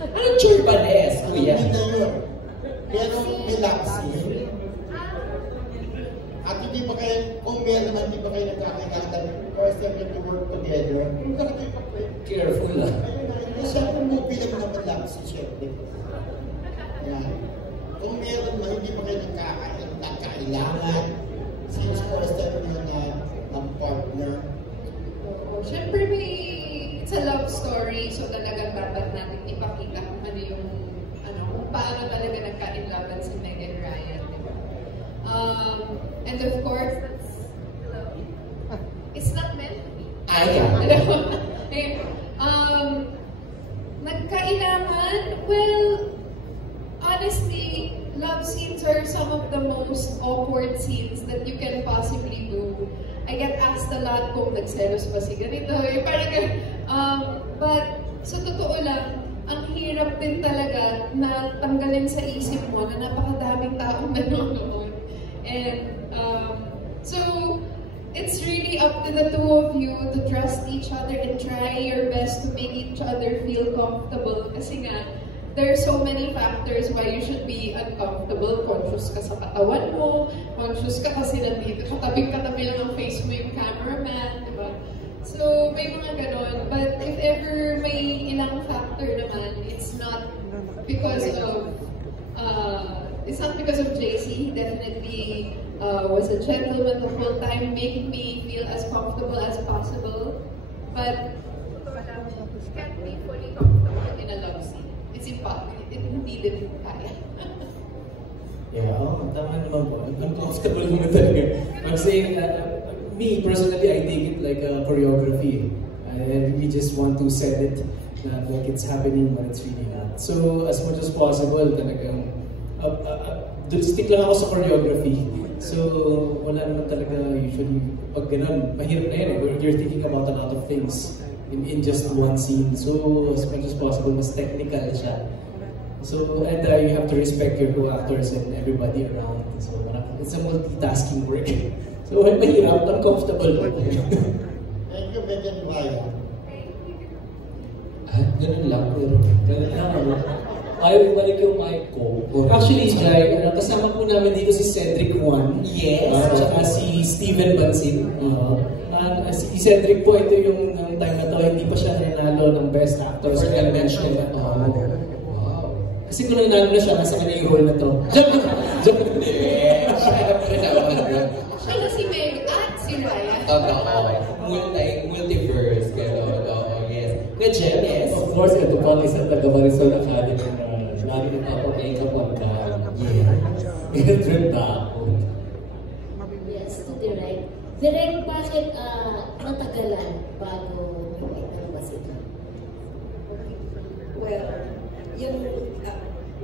Anong churbanes, kuya? Hindi na yun. Pero may lapsi. At hindi pa kayo, kung meron naman, hindi pa kayo nagkakilala, because you have to work together. Kung ka kayo pa kayo. Careful ah. Siyempre, movie lang naman lapsi, siyempre. Yan. Kung meron man, hindi pa kayo nagkakailangan, since first time na ang partner. Siyempre, it's a love story, so talagang dapat natin ipakita kung ano yung, kung paano talaga nagka-inlaban si Meg and Ryan. And of course, it's not meant to be. Nagkailangan, well, honestly, love scenes are some of the most awkward scenes that you can possibly do. I get asked a lot kung nagselos ba si ganito, but sa totoo lang, ang hirap din talaga na tanggalin sa isip mo na napakadaming taong nanonood. And so, it's really up to the two of you to trust each other and try your best to make each other feel comfortable. Kasi nga, there are so many factors why you should be uncomfortable. Conscious ka sa katawan mo, conscious ka kasi nandito, katabi-katabi lang ang face mo yung cameraman, diba? So, may mga ganon. But if ever may ilang factor naman, it's not because of JC. He definitely was a gentleman the whole time, making me feel as comfortable as possible. But you can't be fully comfortable in a love scene. It's impossible. Hindi din kaya. Yeah, tama naman po. Uncomfortable naman talaga. I'm saying me personally, I take it like a choreography. I really just want to sell it like it's happening when it's really not. So as much as possible, talagang stick lang ako sa choreography. So wala naman talaga usually pag ganun, mahirap na yun eh. You're thinking about a lot of things in just one scene. So as much as possible, mas technical siya. So and you have to respect your co-actors and everybody around. So it's a multitasking work. So mahirap, uncomfortable. Thank you, Meg and Ryan. Ganun lang. Ganun lang ako. Ayaw ibalik yung mic ko. Actually, Jai, kasama po namin dito si Cedric Juan. Yes. Tsaka si Steven Bansin. Si Cedric po, ito yung time na to, hindi pa siya nanalo ng Best Actor sa convention na to. Wow. Kasi kung nanalo na siya, nasa kanya yung role na to. Joke! Siya na si Meg at si Ryan. Multiverse. Yes. Good job, yes. Of course, ito pa ang isang taga-Marisol Academy na lagi nagpapagay kapag trip na ako. Yes, to the right. Direk, bakit matagalan bago ikalabas ito? Well, yung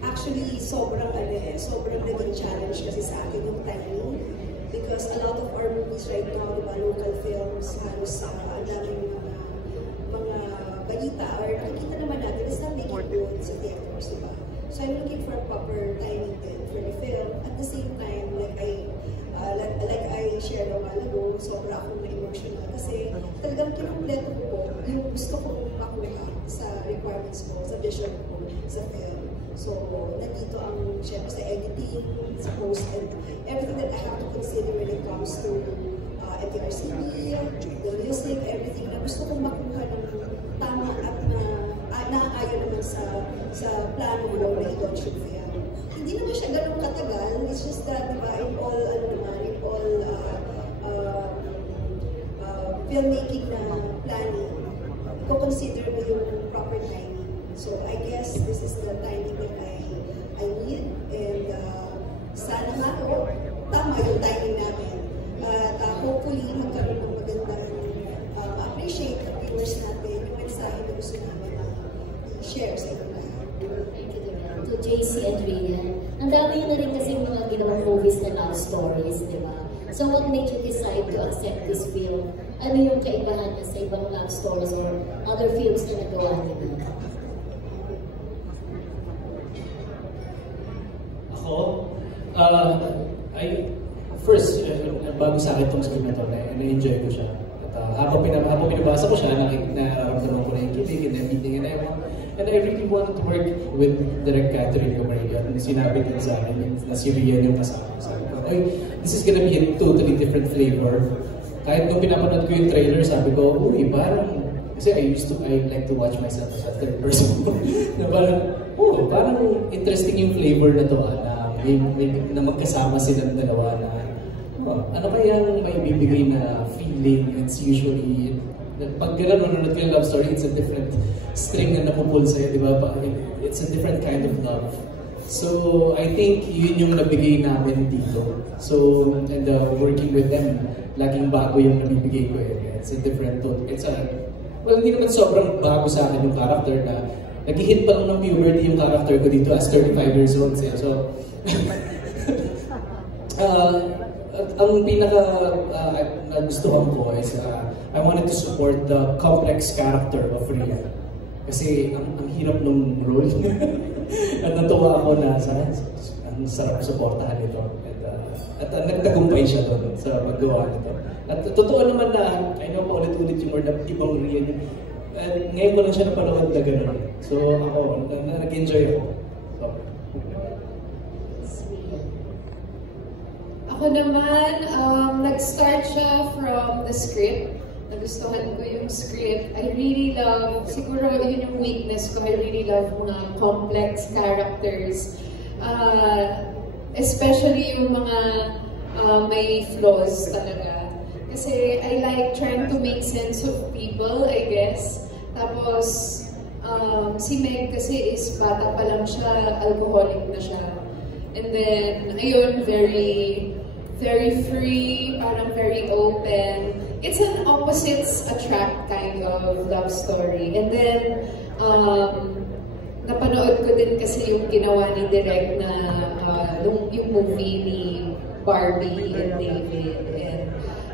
actually sobrang naging challenge kasi sa akin yung timing. Because a lot of our movies right now, diba, local films, halos ang daming mga balita or nakikita naman natin, it's not making good sa theaters, diba? So I'm looking for a proper timing din for the film. At the same time, like I shared a while ago, sobra akong na-emotional kasi talagang kinumpleto ko po yung gusto kong makuha sa requirements ko, sa vision ko sa film. So, nandito ang, syempre, sa editing, sa post, and everything that I have to consider when it comes to FTRCB, the music, everything na gusto kong makuha ng tama at naaayon naman sa plano mo na i-launch yung film. Hindi naman siya ganun katagal, it's just that, diba, in all filmmaking na planning, consider mo yung proper timing. So I guess this is the timing that I need, and sana nga po, tama yung timing namin. Hopefully, magkaroon ng magandang ma-appreciate the viewers natin, yung mensahe na gusto namin i-share sa inyo lahat. Thank you, to JC and Rian. Ang dami na rin kasi mga ginawang movies na love stories, di ba? So what made you decide to accept this film? Ano yung kaibahan niya sa ibang love stories or other films na nagawa nila? First, bago sa akin itong script na ito, na-enjoy ko siya. At habang pinabasa ko siya, nararamdaman ko na yung nakikinig and everything. And I really wanted to work with Direk Catherine Camarilla. And sinabi din sa akin na si Rian yung kasama. Sabi ko, this is gonna be a totally different flavor. Kahit nung pinapanood ko yung trailer, sabi ko, parang, kasi I like to watch myself as a third person. Na parang interesting yung flavor na to, na magkasama silang dalawa na, ano kayang may bibigay na feeling? It's usually, pag gano'n nanonood ka yung love story, it's a different string na napupul sa'yo, di ba? It's a different kind of love. So, I think yun yung nabigay namin dito. So, and working with them, laging bago yung nabibigay ko eh. It's a different tone. Well, hindi naman sobrang bago sa akin yung character na nag-hit pa lang ng puberty yung character ko dito as 35 years old. So, ang pinaka nagustuhan ko is I wanted to support the complex character of Rhea. Kasi ang hirap nung role. At natuwa ako na ang sarap supportahan nito. At nagtagumpay siya doon sa paggawa nito. At totoo naman na, I know pa ulit-ulit yung word na ibang Rhea. Ngayon ko lang siya napanood na gano'n. So ako, nag-enjoy ako. Ako naman, nag-start siya from the script. Nagustuhan ko yung script. I really love, siguro yun yung weakness ko, I really love mga complex characters. Especially yung mga may flaws talaga. Kasi I like trying to make sense of people, I guess. Tapos, si Meg kasi is bata pa lang siya, alcoholic na siya. And then, ayun, very free, parang very open. It's an opposites attract kind of love story. And then, napanood ko din kasi yung ginawa ni Direk na yung movie ni Barbie and David. And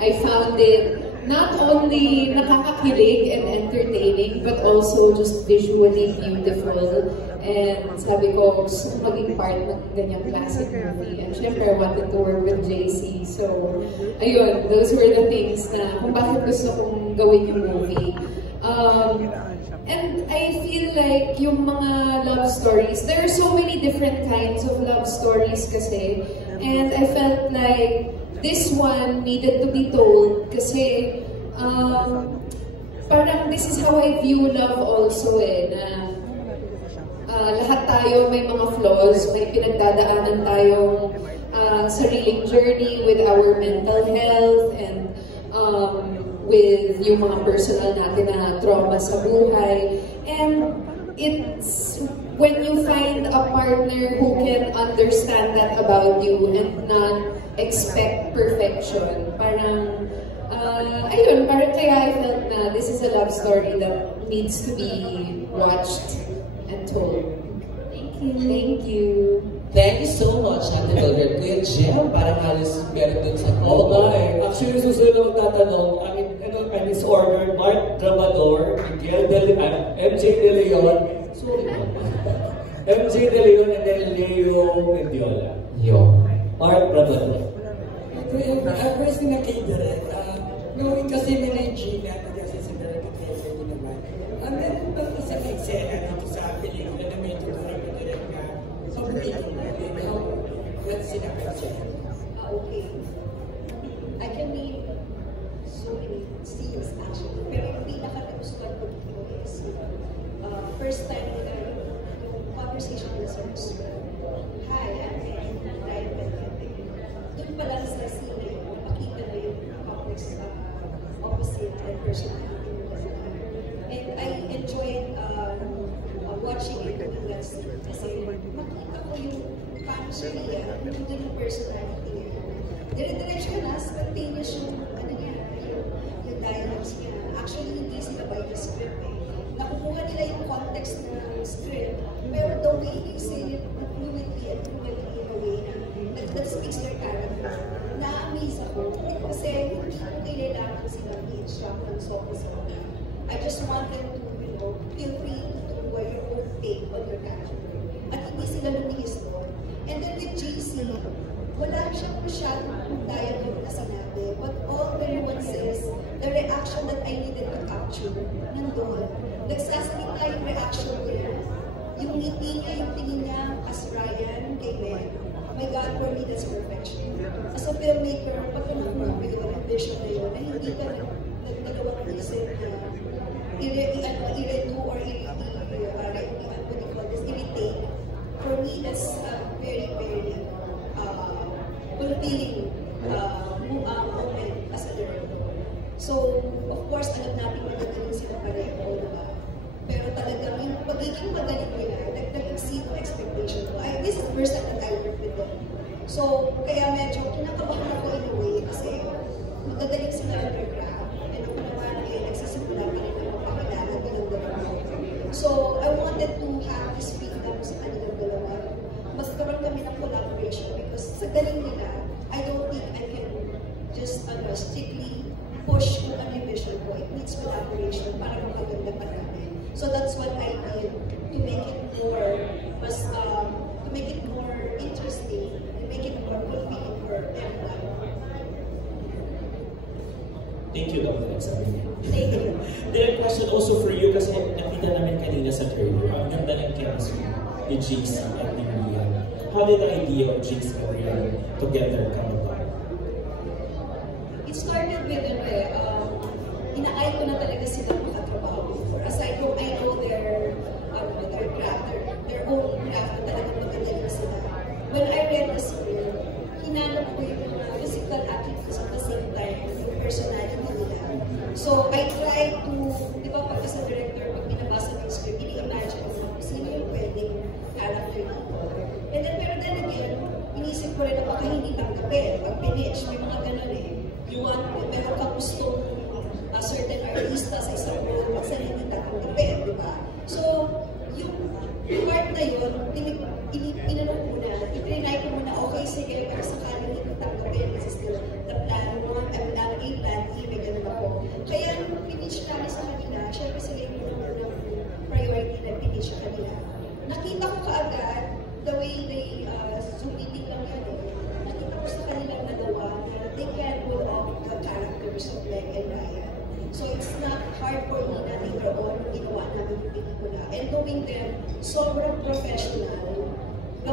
I found it not only nakakakilig and entertaining, but also just visually beautiful. And sabi ko, gusto ko maging part ng ganyang classic movie. And syempre, I wanted to work with JC. So, ayun, those were the things na kung bakit gusto kong gawin yung movie. And I feel like yung mga love stories, there are so many different kinds of love stories kasi. And I felt like this one needed to be told kasi parang this is how I view love also na lahat tayo may mga flaws, may pinagdadaanan tayong sariling journey with our mental health and with yung mga personal natin na trauma sa buhay. And it's when you find a partner who can understand that about you and not expect perfection. Parang, ayun, parang kaya I felt na this is a love story that needs to be watched and told. Thank you. Thank you. Thank you so much, Ate Mildred. Kuya Jem, parang halos meron dun sa Oo nga eh. Actually, susunod na magtatanong, I disordered Mark Trabador, Miguel MJ De Leon, MJ De Leon and then Leo Mendiola. Mark Trabador. Question na kay Direk. Knowing kasi nila yung Gina, kasi si Direk at Leo naman. Meron ba sa eksena dito sa pelikula na may tuturo na Direk na paborito mo? What's sinabi siya? Okay. I can name so many scenes actually. Pero yung pinaka-nagustuhan ko dito is first time na yung conversation nila sa restaurant. Hi, I'm Ryan Benete. Doon pa lang sa scene, makita na yung complex opposite and personality nila. And I enjoyed watching it doing that scene kasi makita ko yung paano siya niya, yung personality niya. Dire-diretso na, spontaneous yung yung dialogues niya. Actually, hindi sila by the script eh. Nakukuha nila yung context ng script, pero the way they say it fluidly and fluently in a way na that speaks their character. Na-amaze ako kasi hindi ko kailangan silang i-instruct ng sopa sa mga. I just want them to, feel free to do your own take on your character. At hindi sila lumihis doon. And then with JC, wala siyang masyadong dialogue na sinabi, but all the nuances, the reaction that I needed to capture, nandun. nagsasalita yung reaction niya. Yung ngiti niya, yung tingin niya as Ryan kay Meg. My God, for me, that's perfection. As a filmmaker, pag nakuha mo yung ambition na yun, na hindi ka nagdalawang isip na i-redo or irritate. For me, that's a very, very fulfilling moment as a director. So, of course, alam natin magagaling sila pareho, diba? Pero talagang yung pagiging magaling nila, nag-exceed ang expectation ko. This is the first time that I work with them. So, kaya medyo kinakabahan ako in a way kasi magagaling sila underground. And ako naman, nagsisimula pa rin ako pakilala bilang dalawa. So, I wanted to have this freedom sa kanilang dalawa. Magkaroon kami ng collaboration because sa galing nila, I don't think I can just strictly push kung ano yung vision ko. It needs collaboration para makaganda pa namin. So that's what I did to make it more, to make it more interesting, to make it more fulfilling for everyone. Thank you, Dr. Sabine. Thank you. Then a question also for you kasi nakita namin kanina sa trailer, ang ganda ng chemistry ni JC at ni Rian. How did the idea of JC and Rian together come about? It started with, ina-eye ko na talaga sila makatrabaho before. Aside from I know their craft, their own craft, talagang maganda sila. When I read the script, hinanap ko yung physical attributes at the same time, yung personality nila. So, I tried to, di ba pag as a director, pag binabasa ng script, ini-imagine ko kung sino yung pwedeng character dito. And then, pero then again, inisip ko rin na baka hindi tanggapin. Pag pinitch, may mga ganun eh. You want, meron ka gustong certain artista sa isang role, pag saan hindi tanggapin, di ba? So, yung part na yun, inanong ko na, i-try ko muna, okay, sige, pero sakaling hindi tanggapin, this is the plan 1, plan A, plan E, may ganun ako. Kaya, nung pinitch namin sa kanila, syempre sila yung unang priority na pinitch sa kanila. Nakita ko kaagad, the way they, sumiting lang yan, nakita ko sa kanilang nagawa na they can pull off the characters of Meg and Ryan. So it's not hard for me na later on ginawa namin yung pelikula. And knowing them, sobrang professional.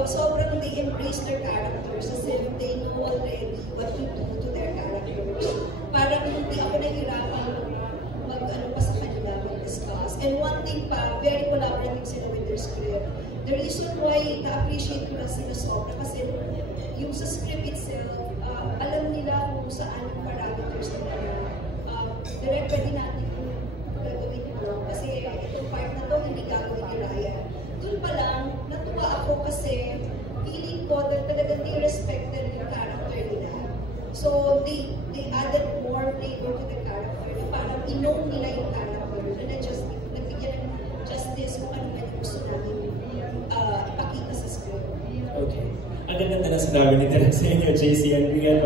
Sobrang they embrace their characters as if they know already what to do to their characters. Parang hindi ako nahihirapan mag-ano pa sa kanila, mag-discuss. And one thing pa, very collaborative sila with their script. The reason why na-appreciate ko lang sila sobra kasi yung sa script itself, alam nila kung saan yung parameters nila. Direct pwede natin yung gagawin ito. Kasi itong part na to, hindi gagawin ni Ryan. Doon pa lang, natuwa ako kasi feeling ko that talagang they respected yung character nila. So, they added more flavor to the character na parang inong nila yung character na nagbigyan ng justice kung ano man yung gusto namin ipakita sa script. Okay. Ang ganda na sinabi ni Teresa sa inyo, JC and Rian.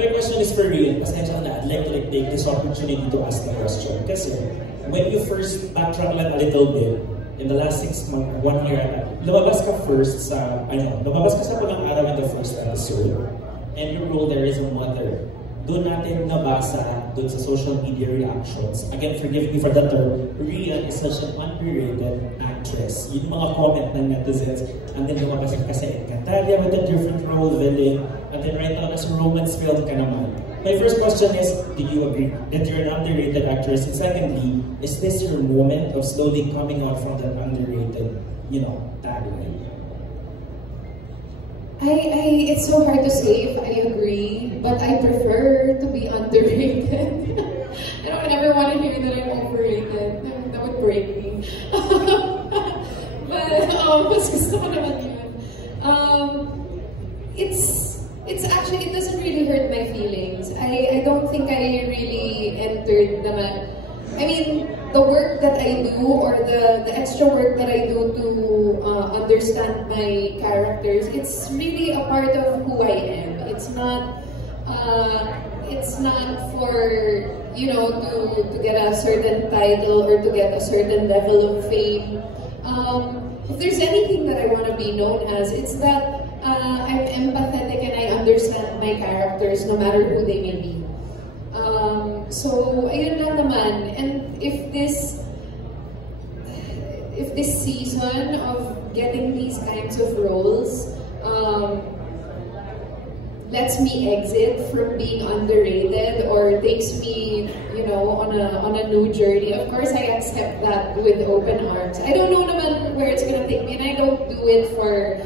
My question is for Rian. Pasensya na, I'd like to take this opportunity to ask the question. Kasi, when you first backtrack lang a little bit, in the last 6 months, 1 year, lumabas ka first sa, lumabas ka sa Pulang Araw in the first episode, and your role there is a mother. Doon natin nabasa, doon sa social media reactions. Again, forgive me for the term, Rian is such an underrated actress. Yung mga comment ng netizens, and then lumabas ka kasi Encantadia with a different role, villain, and then right now, nasa romance film ka naman. My first question is, do you agree that you're an underrated actress? And secondly, is this your moment of slowly coming out from that underrated, tagline? It's so hard to say if I agree, but I prefer to be underrated. I don't ever want to hear that I'm overrated. That would break me. But, mas gusto ko naman yun. It's actually, it doesn't really hurt my feelings. I don't think I really entered naman. I mean, the work that I do or the extra work that I do to understand my characters, it's really a part of who I am. It's not for, to get a certain title or to get a certain level of fame. If there's anything that I want to be known as, it's that I'm empathetic and I understand my characters no matter who they may be. So, ayun lang naman. And if this if this season of getting these kinds of roles lets me exit from being underrated or takes me, you know, on a new journey, of course I accept that with open arms. I don't know naman where it's gonna take me, and I don't do it for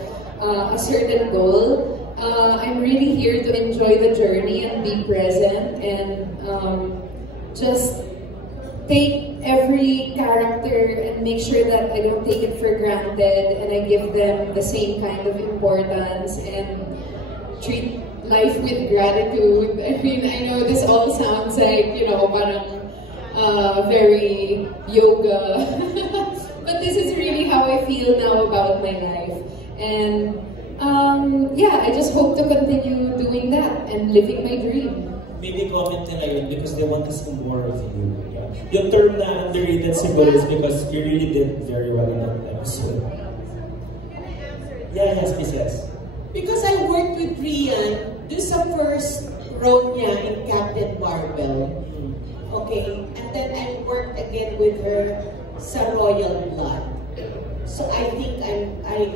a certain goal. I'm really here to enjoy the journey and be present and just take every character and make sure that I don't take it for granted and I give them the same kind of importance and treat life with gratitude. I mean, I know this all sounds like, you know, parang very yoga, but this is really how I feel now about my life. And yeah, I just hope to continue doing that and living my dream. Maybe comment nila yun because they want to see more of you. Yeah. Yung term na underrated siguro is because you really did very well in that episode. Yeah, yes, Mrs. Because I worked with Rian, this is the first role niya in Captain Barbell. Okay, and then I worked again with her sa Royal Blood. So I think I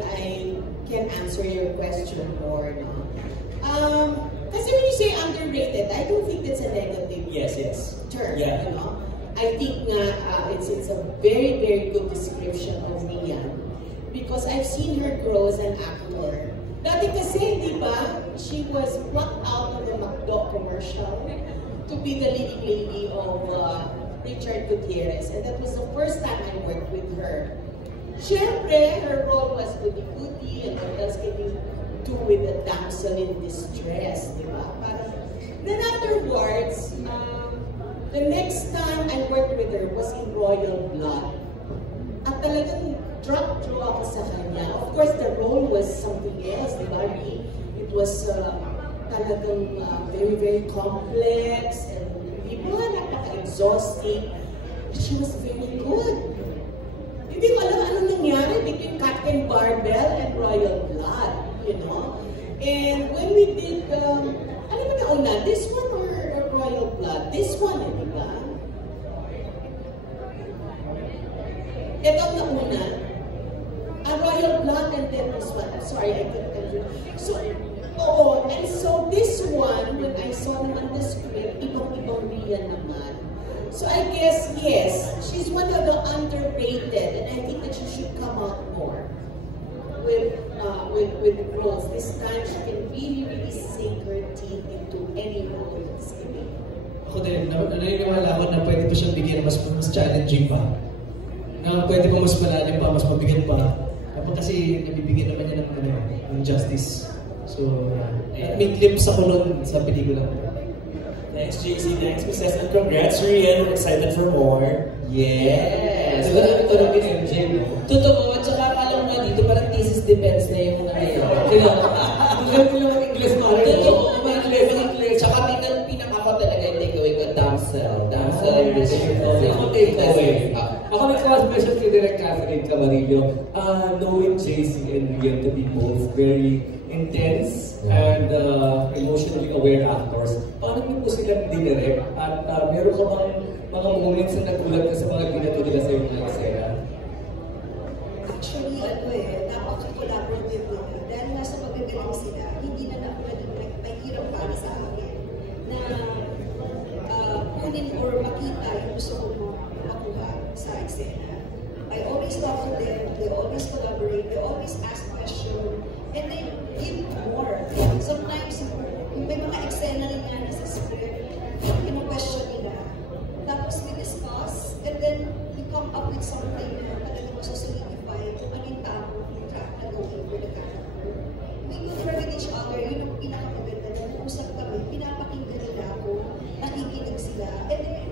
can answer your question more now. Kasi when you say underrated, I don't think that's a negative term. Yeah. You know? I think it's a very, very good description of Rian because I've seen her grow as an actor. Dati kasi, di ba, she was plucked out of the McDo commercial to be the leading lady of Richard Gutierrez, and that was the first time I worked with her. Siyempre, her role was goody-goody, and what else can you do with a damsel in distress, di ba? Then afterwards, the next time I worked with her was in Royal Blood. At talagang draw ako sa kanya. Of course, the role was something else, di ba? It was talagang very, very complex and people napaka-exhausting. She was very good. Hindi ko alam ano nangyari between Captain Barbell and Royal Blood, you know? And when we did, ano ba nauna? This one or Royal Blood? This one, di ba? Ito ang nauna. Royal Blood and then this one. I'm sorry, I couldn't. So, and so this one, when I saw naman the script, ibang-ibang Rian naman. So I guess, yes, she's one of the underrated, and I think that she should come out more with roles. This time, she can really, really sink her teeth into any role that's given. Ako din, naniniwala ako na pwede pa siyang bigyan mas challenging pa. Na pwede pa mas malalim pa, mas mabigat pa. Kasi nabibigyan naman niya ng justice. So, may clips ako nun sa pelikula. Thanks, JC. Thanks, Mrs. And congrats, Rian. We're excited for more. Yes! Diba namin tulog din MJ? Totoo, at saka alam nga dito, parang thesis defense na yung nangyayari. Kaya, tulad ko lang ang English pare. Totoo, English. Tsaka pinaka ko talaga yung takeaway ko, damsel. Damsel in distress. Ako takeaway. Ako nagka-special kay Direk Catherine Camarillo, knowing JC and Rian to be both very intense and emotionally aware actors, paano niyo po silang dinirect? At meron ka bang mga moments na nagulat ka sa mga ginato nila sa yung mga eksena? Actually, napaka-collaborative nila. Dahil nasa magagaling sila, hindi na mahirap para sa akin na kunin or makita yung gusto ko makuha sa eksena. I always talk to them, they always collaborate, they always ask questions, and they give more. Sometimes, may mga eksena rin nga sa script, question nila. Tapos we discuss, and then we come up with something na talagang masasolidify kung ano yung tamang track na going for the character. We confirm with each other, yun ang pinakamaganda na nag-usap kami, pinapakinggan nila ako, nakikinig sila, and then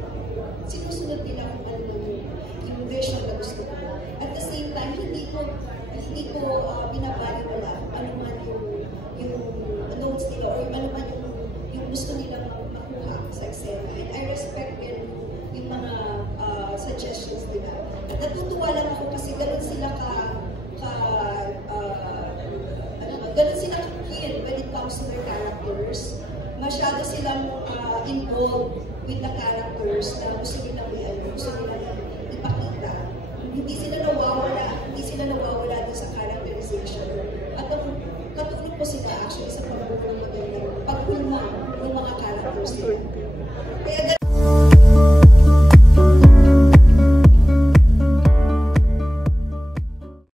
sinusunod nila kung ano yung version na gusto ko. At the same time, hindi ko binabaliwala ano man yung notes nila or ano man yung gusto nilang makuha sa eksena. And I respect yung mga suggestions nila. At natutuwa lang ako kasi ganun sila ganun sila ka-keen when it comes to their characters. Masyado silang involved with the characters na gusto nilang ipakita. hindi sila nawawala dun sa characterization. At katulog po sila actually sa pagpulma ng mga characters nila.